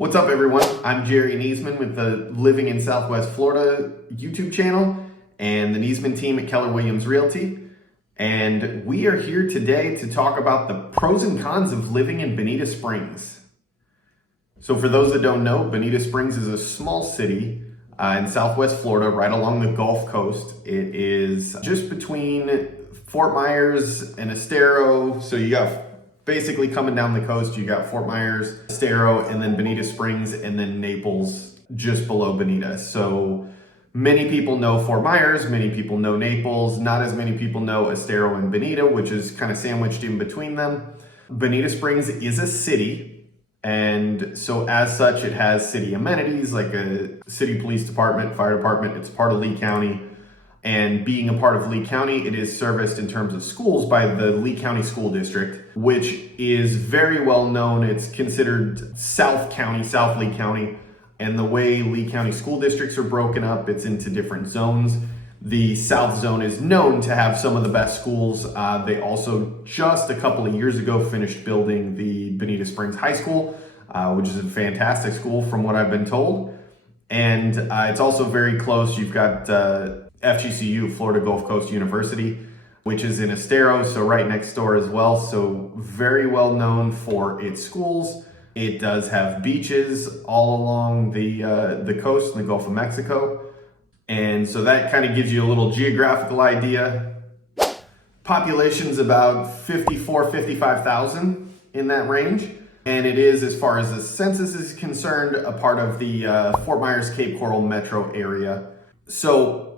What's up, everyone? I'm 𝐒𝐲𝐬 with the Living in Southwest Florida YouTube channel and the 𝐁𝐸𝐫 team at Keller Williams Realty. And we are here today to talk about the pros and cons of living in Bonita Springs. So for those that don't know, Bonita Springs is a small city in Southwest Florida, right along the Gulf Coast. It is just between Fort Myers and Estero. So you got basically coming down the coast, you got Fort Myers, Estero, and then Bonita Springs, and then Naples just below Bonita. So many people know Fort Myers, many people know Naples, not as many people know Estero and Bonita, which is kind of sandwiched in between them. Bonita Springs is a city, and so as such, it has city amenities like a city police department, fire department. It's part of Lee County. And being a part of Lee County, it is serviced in terms of schools by the Lee County School District, which is very well known. It's considered South County, South Lee County. And the way Lee County school districts are broken up, it's into different zones. The South Zone is known to have some of the best schools. They also just a couple of years ago finished building the Bonita Springs High School, which is a fantastic school from what I've been told. And it's also very close. You've got 𝐒𝐲𝐯𝐬, Florida Gulf Coast University, which is in Estero, so right next door as well. So very well known for its schools. It does have beaches all along the coast in the Gulf of Mexico. And so that kind of gives you a little geographical idea. Population's about 55,000 in that range. And it is, as far as the census is concerned, a part of the Fort Myers Cape Coral metro area. So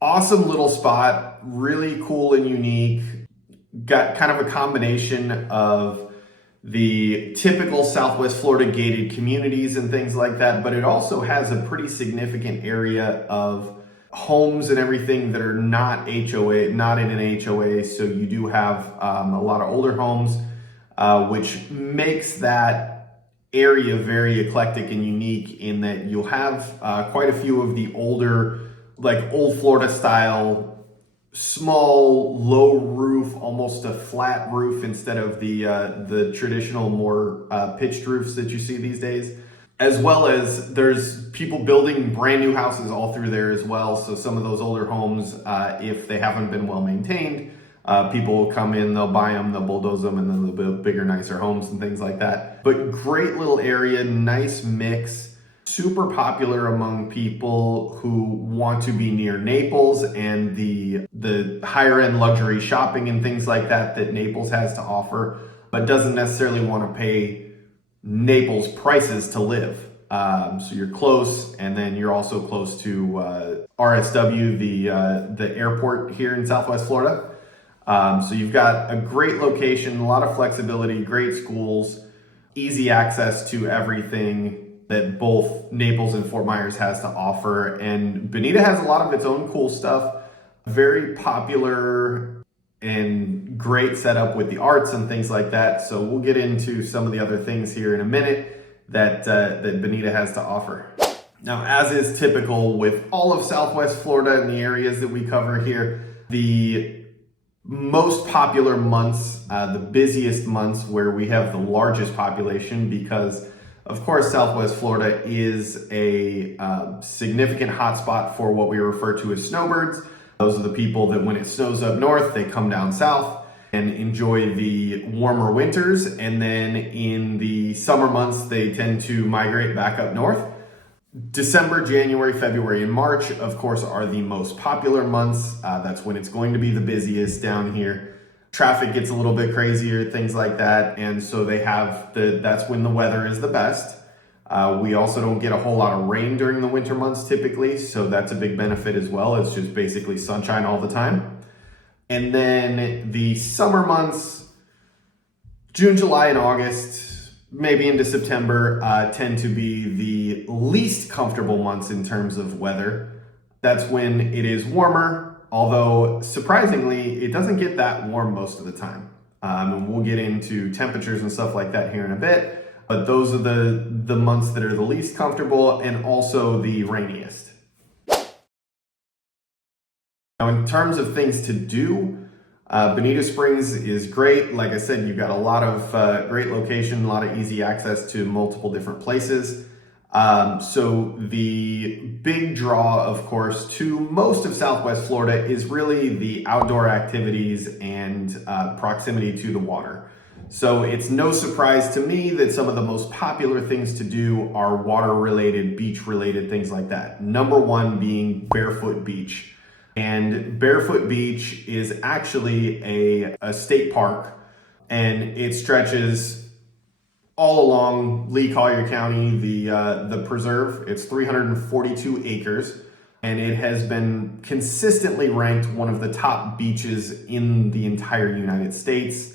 awesome little spot, really cool and unique. Got kind of a combination of the typical Southwest Florida gated communities and things like that, but it also has a pretty significant area of homes and everything that are not HOA, not in an HOA. So you do have a lot of older homes, which makes that area very eclectic and unique in that you'll have quite a few of the older, like old Florida style, small, low roof, almost a flat roof instead of the traditional, more pitched roofs that you see these days. As well as there's people building brand new houses all through there as well. So some of those older homes, if they haven't been well maintained, people will come in, they'll buy them, they'll bulldoze them, and then they'll build bigger, nicer homes and things like that. But great little area, nice mix. Super popular among people who want to be near Naples and the higher end luxury shopping and things like that that Naples has to offer, but doesn't necessarily want to pay Naples prices to live. So you're close, and then you're also close to RSW, the airport here in Southwest Florida. So you've got a great location, a lot of flexibility, great schools, easy access to everything that both Naples and Fort Myers has to offer. And Bonita has a lot of its own cool stuff, very popular and great setup with the arts and things like that. So we'll get into some of the other things here in a minute that Bonita has to offer. Now, as is typical with all of Southwest Florida and the areas that we cover here, the most popular months, the busiest months where we have the largest population, because of course, Southwest Florida is a significant hotspot for what we refer to as snowbirds. Those are the people that when it snows up north, they come down south and enjoy the warmer winters. And then in the summer months, they tend to migrate back up north. December, January, February, and March, of course, are the most popular months. That's when it's going to be the busiest down here. Traffic gets a little bit crazier, things like that. And so they have that's when the weather is the best. We also don't get a whole lot of rain during the winter months typically. So that's a big benefit as well. It's just basically sunshine all the time. And then the summer months, June, July, and August, maybe into September, tend to be the least comfortable months in terms of weather. That's when it is warmer. Although, surprisingly, it doesn't get that warm most of the time. And we'll get into temperatures and stuff like that here in a bit. But those are the months that are the least comfortable and also the rainiest. Now, in terms of things to do, Bonita Springs is great. Like I said, you've got a lot of great location, a lot of easy access to multiple different places. So the big draw, of course, to most of Southwest Florida is really the outdoor activities and proximity to the water. So it's no surprise to me that some of the most popular things to do are water-related, beach-related, things like that. Number one being Barefoot Beach. And Barefoot Beach is actually a state park, and it stretches all along Lee-Collier County, the preserve. It's 342 acres, and it has been consistently ranked one of the top beaches in the entire United States,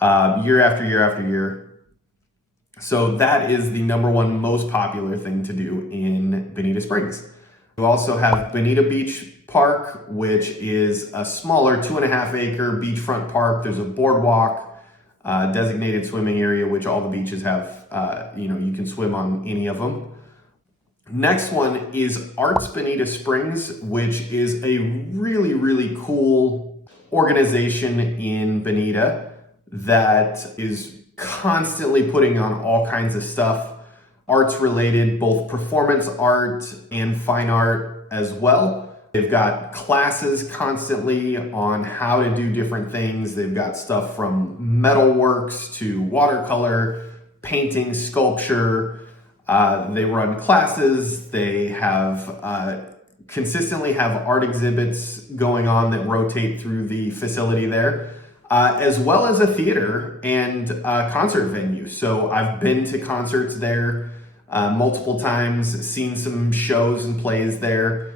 year after year after year. So that is the number one most popular thing to do in Bonita Springs. You also have Bonita Beach Park, which is a smaller 2.5 acre beachfront park. There's a boardwalk, designated swimming area, which all the beaches have. You can swim on any of them. Next one is Arts Bonita Springs, which is a really, really cool organization in Bonita that is constantly putting on all kinds of stuff, arts related, both performance art and fine art as well. They've got classes constantly on how to do different things. They've got stuff from metalworks to watercolor, painting, sculpture. They run classes. They have consistently have art exhibits going on that rotate through the facility there, as well as a theater and concert venue. So I've been to concerts there multiple times, seen some shows and plays there.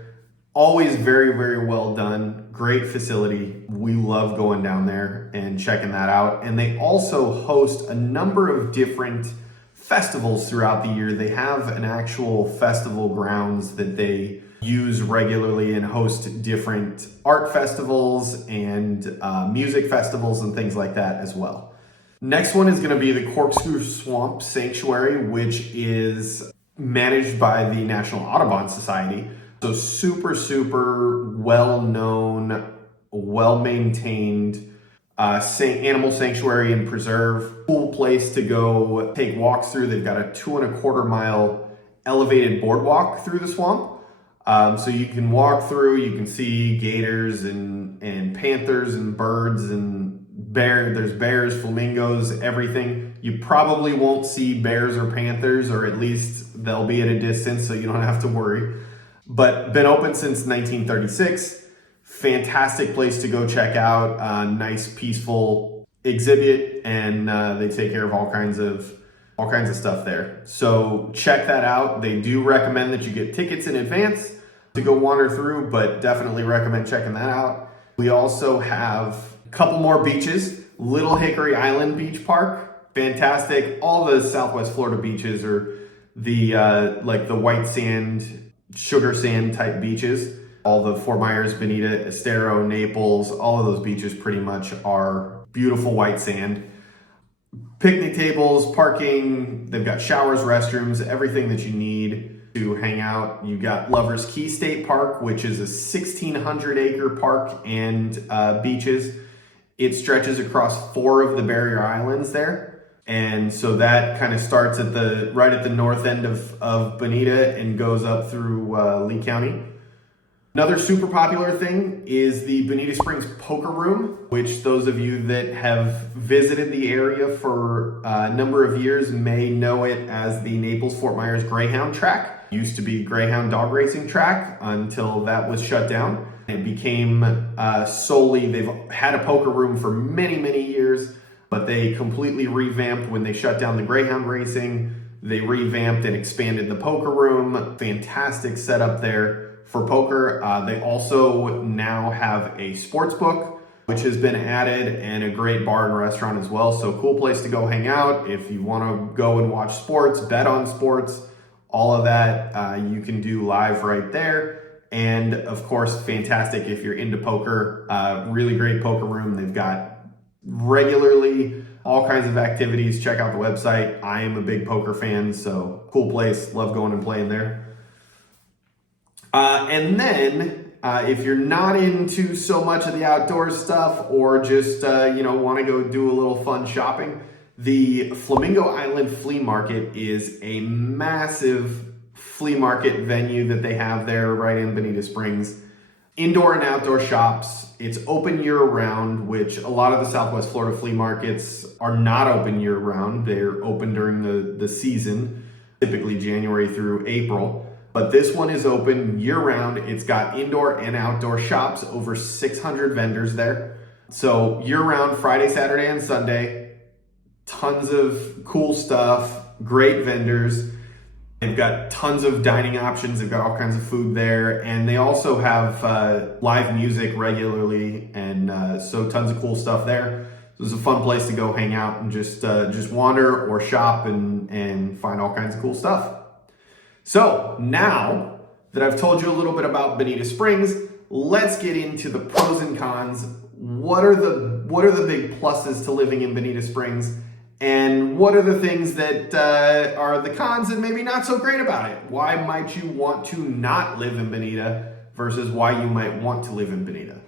Always very, very well done. Great facility. We love going down there and checking that out. And they also host a number of different festivals throughout the year. They have an actual festival grounds that they use regularly and host different art festivals and music festivals and things like that as well. Next one is going to be the Corkscrew Swamp Sanctuary, which is managed by the National Audubon Society. So super, super well-known, well-maintained animal sanctuary and preserve. Cool place to go take walks through. They've got a 2.25 mile elevated boardwalk through the swamp. So you can walk through, you can see gators and panthers and birds and there's bears, flamingos, everything. You probably won't see bears or panthers, or at least they'll be at a distance so you don't have to worry. But been open since 1936. Fantastic place to go check out. Nice, peaceful exhibit, and they take care of all kinds of stuff there. So check that out. They do recommend that you get tickets in advance to go wander through, but definitely recommend checking that out. We also have a couple more beaches. Little Hickory Island Beach Park, fantastic. All the Southwest Florida beaches are the like the white sand, sugar sand type beaches. All the Fort Myers, Bonita, Estero, Naples, all of those beaches pretty much are beautiful white sand. Picnic tables, parking, they've got showers, restrooms, everything that you need to hang out. You got Lover's Key State Park, which is a 1,600 acre park and beaches. It stretches across 4 of the barrier islands there. And so that kind of starts right at the north end of Bonita and goes up through Lee County. Another super popular thing is the Bonita Springs Poker Room, which those of you that have visited the area for a number of years may know it as the Naples-Fort Myers Greyhound track. It used to be Greyhound dog racing track until that was shut down. It became solely, they've had a poker room for many, many years, but they completely revamped when they shut down the Greyhound racing. They revamped and expanded the poker room. Fantastic setup there for poker. They also now have a sports book, which has been added, and a great bar and restaurant as well. So cool place to go hang out. If you want to go and watch sports, bet on sports, all of that you can do live right there. And of course, fantastic if you're into poker. Really great poker room. They've got regularly all kinds of activities. Check out the website. I am a big poker fan, so cool place. Love going and playing there. And then If you're not into so much of the outdoor stuff or just, want to go do a little fun shopping, the Flamingo Island Flea Market is a massive flea market venue that they have there right in Bonita Springs. Indoor and outdoor shops. It's open year round, which a lot of the Southwest Florida flea markets are not open year round. They're open during the season, typically January through April. But this one is open year round. It's got indoor and outdoor shops, over 600 vendors there. So year round, Friday, Saturday, and Sunday. Tons of cool stuff, great vendors. They've got tons of dining options. They've got all kinds of food there. And they also have live music regularly. And so tons of cool stuff there. So it's a fun place to go hang out and just wander or shop and find all kinds of cool stuff. So now that I've told you a little bit about Bonita Springs, let's get into the pros and cons. What are the big pluses to living in Bonita Springs? And what are the things that are the cons and maybe not so great about it? Why might you want to not live in Bonita versus why you might want to live in Bonita?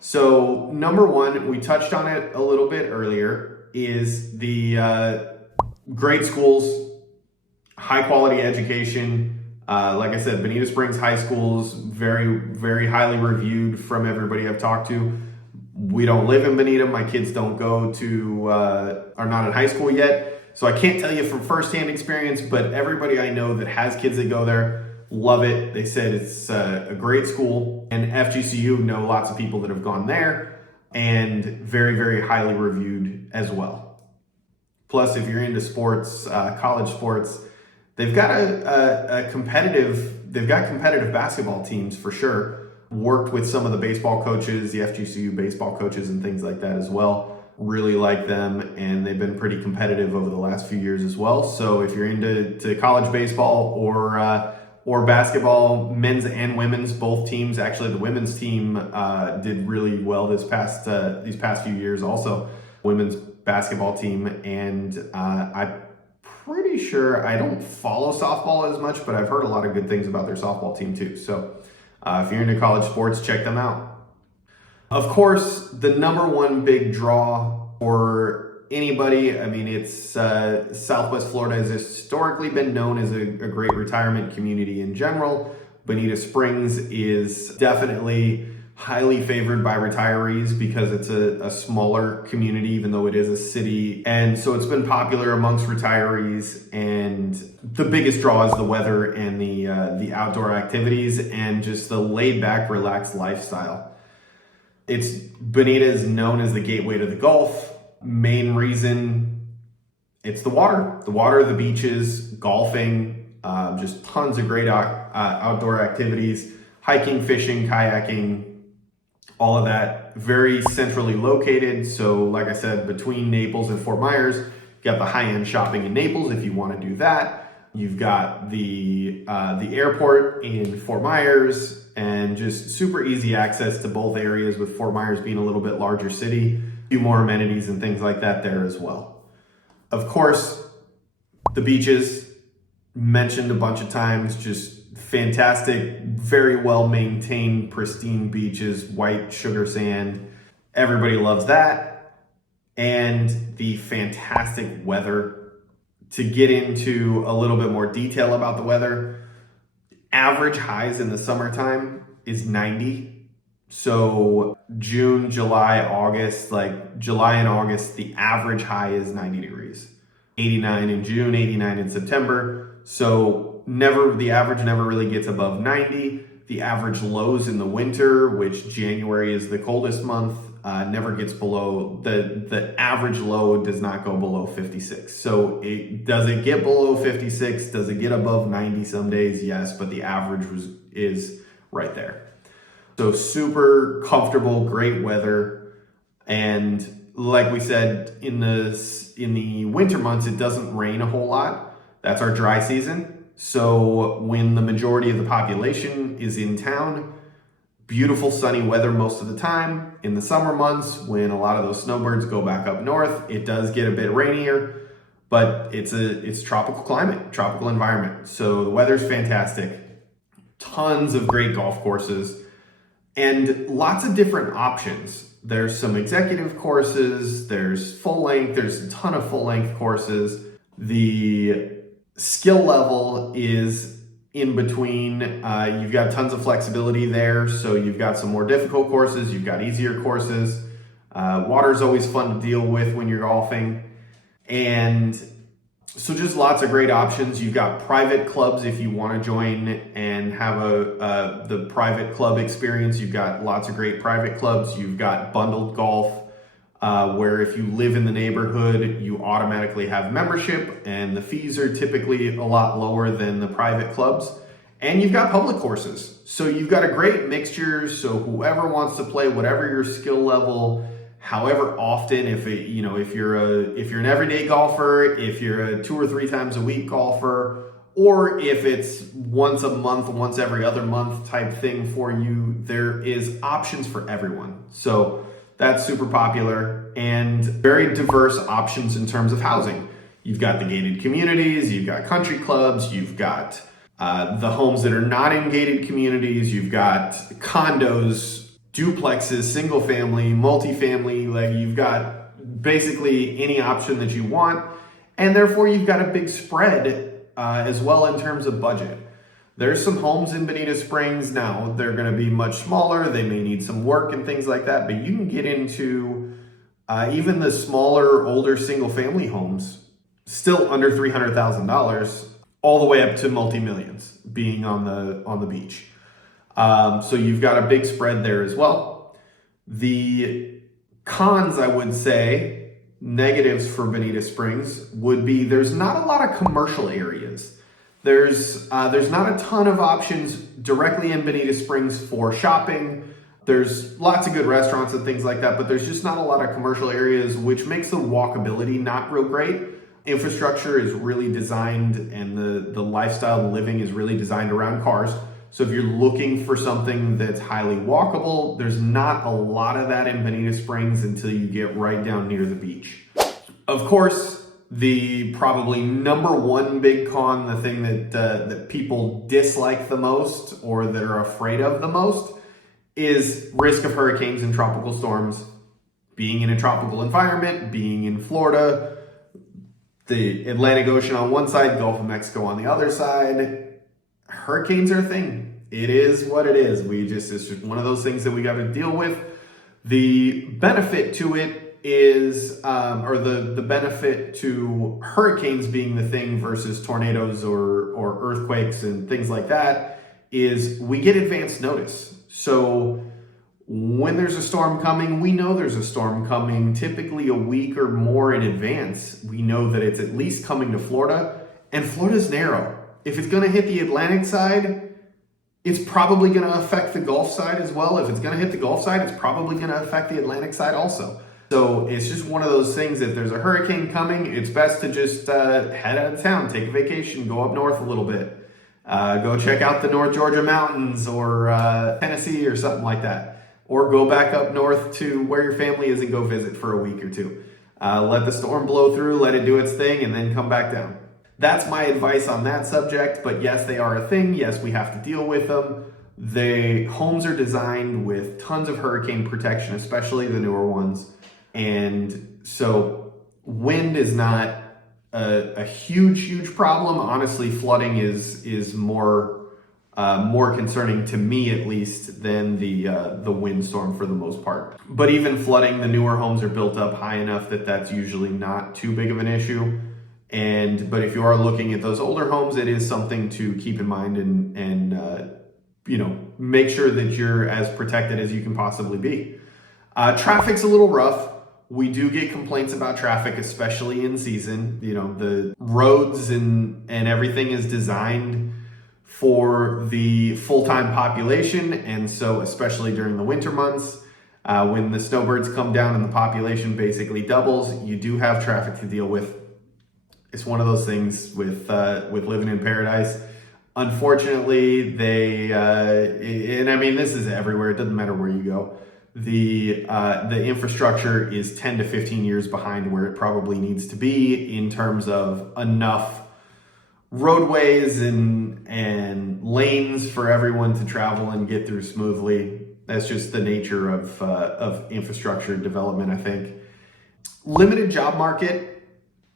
So number one, we touched on it a little bit earlier, is the great schools, high quality education. Like I said, Bonita Springs High School is very, very highly reviewed from everybody I've talked to. We don't live in Bonita. My kids don't go to, are not in high school yet. So I can't tell you from firsthand experience, but everybody I know that has kids that go there love it. They said it's a great school, and 𝐒𝐲𝐯𝐢𝐳 know lots of people that have gone there, and very, very highly reviewed as well. Plus, if you're into sports, college sports, they've got competitive basketball teams for sure. Worked with some of the baseball coaches, the 𝐒𝐲𝐯𝐢 baseball coaches and things like that as well. Really like them, and they've been pretty competitive over the last few years as well. So if you're into college baseball or basketball, men's and women's, both teams. Actually, the women's team did really well these past few years. Also, women's basketball team, and I'm pretty sure, I don't follow softball as much, but I've heard a lot of good things about their softball team too. So if you're into college sports, check them out. Of course, the number one big draw for anybody, I mean, it's Southwest Florida has historically been known as a great retirement community in general. Bonita Springs is definitely highly favored by retirees because it's a smaller community, even though it is a city. And so it's been popular amongst retirees, and the biggest draw is the weather and the outdoor activities and just the laid back, relaxed lifestyle. Bonita is known as the gateway to the Gulf. Main reason, it's the water, the beaches, golfing, just tons of great outdoor activities, hiking, fishing, kayaking, all of that. Very centrally located. So like I said, between Naples and Fort Myers, you got the high-end shopping in Naples if you want to do that. You've got the airport in Fort Myers, and just super easy access to both areas, with Fort Myers being a little bit larger city, a few more amenities and things like that there as well. Of course, the beaches, mentioned a bunch of times, just fantastic, very well maintained, pristine beaches, white sugar sand. Everybody loves that. And the fantastic weather. To get into a little bit more detail about the weather, average highs in the summertime is 90. So June, July, August, like July and August, the average high is 90 degrees. 89 in June, 89 in September. So the average never really gets above 90. The average lows in the winter, which January is the coldest month, never gets below, the average low does not go below 56. So does it get below 56? Does it get above 90 some days? Yes, but the average is right there. So super comfortable, great weather. And like we said, in the winter months, it doesn't rain a whole lot. That's our dry season. So when the majority of the population is in town, beautiful sunny weather most of the time. In the summer months, when a lot of those snowbirds go back up north, it does get a bit rainier, but it's tropical climate, tropical environment. So the weather's fantastic. Tons of great golf courses. and lots of different options. There's some executive courses, there's full length, there's a ton of full length courses. The skill level is in between. You've got tons of flexibility there. So you've got some more difficult courses, you've got easier courses. Water is always fun to deal with when you're golfing. And so just lots of great options. You've got private clubs if you want to join and have the private club experience. You've got lots of great private clubs. You've got bundled golf, where if you live in the neighborhood, you automatically have membership, and the fees are typically a lot lower than the private clubs. And you've got public courses. So you've got a great mixture. So whoever wants to play, whatever your skill level, however often, if you're an everyday golfer, if you're a 2 or 3 times a week golfer, or if it's once a month, once every other month type thing for you, there is options for everyone. So that's super popular, and very diverse options in terms of housing. You've got the gated communities, you've got country clubs, you've got the homes that are not in gated communities, you've got condos, duplexes, single family, multifamily. Like, you've got basically any option that you want, and therefore you've got a big spread as well in terms of budget. There's some homes in Bonita Springs now. They're going to be much smaller. They may need some work and things like that, but you can get into even the smaller, older single family homes, still under $300,000, all the way up to multi-millions being on the beach. So you've got a big spread there as well. The cons, I would say, negatives for Bonita Springs would be there's not a lot of commercial areas. There's not a ton of options directly in Bonita Springs for shopping. There's lots of good restaurants and things like that, but there's just not a lot of commercial areas, which makes the walkability not real great. Infrastructure is really designed, and the lifestyle of living is really designed around cars. So if you're looking for something that's highly walkable, there's not a lot of that in Bonita Springs until you get right down near the beach. Of course, the probably number one big con, the thing that people dislike the most or that are afraid of the most, is risk of hurricanes and tropical storms. Being in a tropical environment, being in Florida, the Atlantic Ocean on one side, Gulf of Mexico on the other side. Hurricanes are a thing. It is what it is. It's just one of those things that we got to deal with. The benefit to it is, or the benefit to hurricanes being the thing versus tornadoes or earthquakes and things like that, is we get advance notice. So when there's a storm coming, we know there's a storm coming typically a week or more in advance. We know that it's at least coming to Florida, and Florida's narrow. If it's going to hit the Atlantic side, it's probably going to affect the Gulf side as well. If it's going to hit the Gulf side, it's probably going to affect the Atlantic side also. So it's just one of those things. If there's a hurricane coming, it's best to just head out of town, take a vacation, go up north a little bit, go check out the North Georgia mountains or Tennessee or something like that, or go back up north to where your family is and go visit for a week or two. Let the storm blow through, let it do its thing, and then come back down. That's my advice on that subject, but yes, they are a thing. Yes, we have to deal with them. The homes are designed with tons of hurricane protection, especially the newer ones. And so wind is not a huge problem. Honestly, flooding is more concerning to me, at least, than the windstorm for the most part. But even flooding, the newer homes are built up high enough that that's usually not too big of an issue. But if you are looking at those older homes, it is something to keep in mind and make sure that you're as protected as you can possibly be. Traffic's a little rough. We do get complaints about traffic, especially in season. The roads and everything is designed for the full-time population, and so especially during the winter months, when the snowbirds come down and the population basically doubles, you do have traffic to deal with. It's one of those things with living in paradise. Unfortunately, this is everywhere. It doesn't matter where you go. The infrastructure is 10 to 15 years behind where it probably needs to be in terms of enough roadways and lanes for everyone to travel and get through smoothly. That's just the nature of infrastructure development, I think. Limited job market.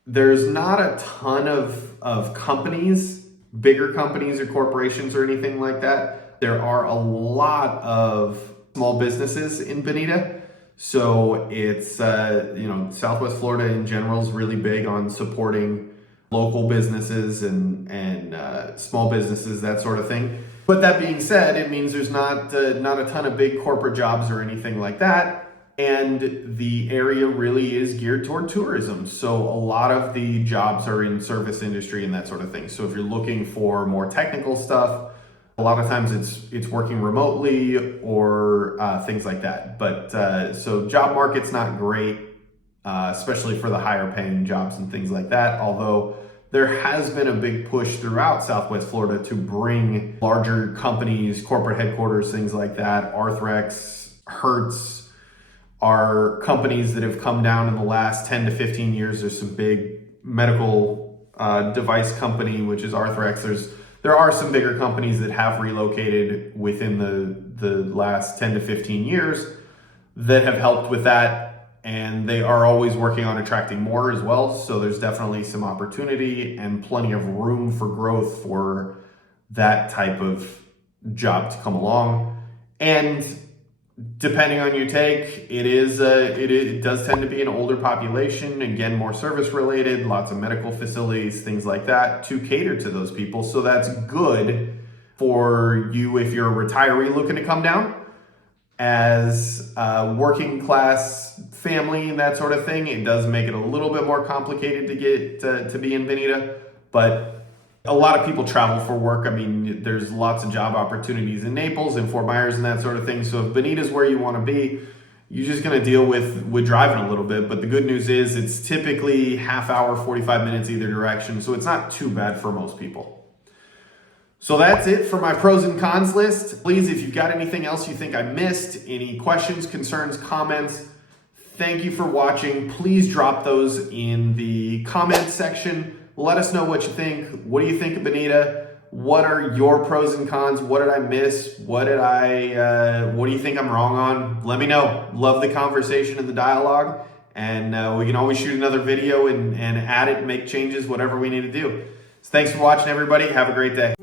There's not a ton of companies, bigger companies or corporations or anything like that. There are a lot of small businesses in Bonita. So it's, Southwest Florida in general is really big on supporting local businesses and small businesses, that sort of thing. But that being said, it means there's not a ton of big corporate jobs or anything like that. And the area really is geared toward tourism. So a lot of the jobs are in service industry and that sort of thing. So if you're looking for more technical stuff, a lot of times it's working remotely or things like that. But so job market's not great, especially for the higher paying jobs and things like that. Although there has been a big push throughout Southwest Florida to bring larger companies, corporate headquarters, things like that. 𝐅𝐥𝐸, Hertz are companies that have come down in the last 10 to 15 years. There's some big medical device company, which is 𝐅𝐥𝐸. There are some bigger companies that have relocated within the last 10 to 15 years that have helped with that. And they are always working on attracting more as well. So there's definitely some opportunity and plenty of room for growth for that type of job to come along. And depending on your take, it does tend to be an older population. Again, more service related, lots of medical facilities, things like that to cater to those people. So that's good for you if you're a retiree looking to come down. As a working class family and that sort of thing, it does make it a little bit more complicated to get to be in Bonita, but a lot of people travel for work. I mean, there's lots of job opportunities in Naples and Fort Myers and that sort of thing. So if Bonita's where you want to be, you're just going to deal with driving a little bit. But the good news is it's typically half hour, 45 minutes either direction. So it's not too bad for most people. So that's it for my pros and cons list. Please, if you've got anything else you think I missed, any questions, concerns, comments, thank you for watching. Please drop those in the comments section. Let us know what you think. What do you think of Bonita? What are your pros and cons? What did I miss? What do you think I'm wrong on? Let me know. Love the conversation and the dialogue. And we can always shoot another video and add it, make changes, whatever we need to do. So thanks for watching, everybody. Have a great day.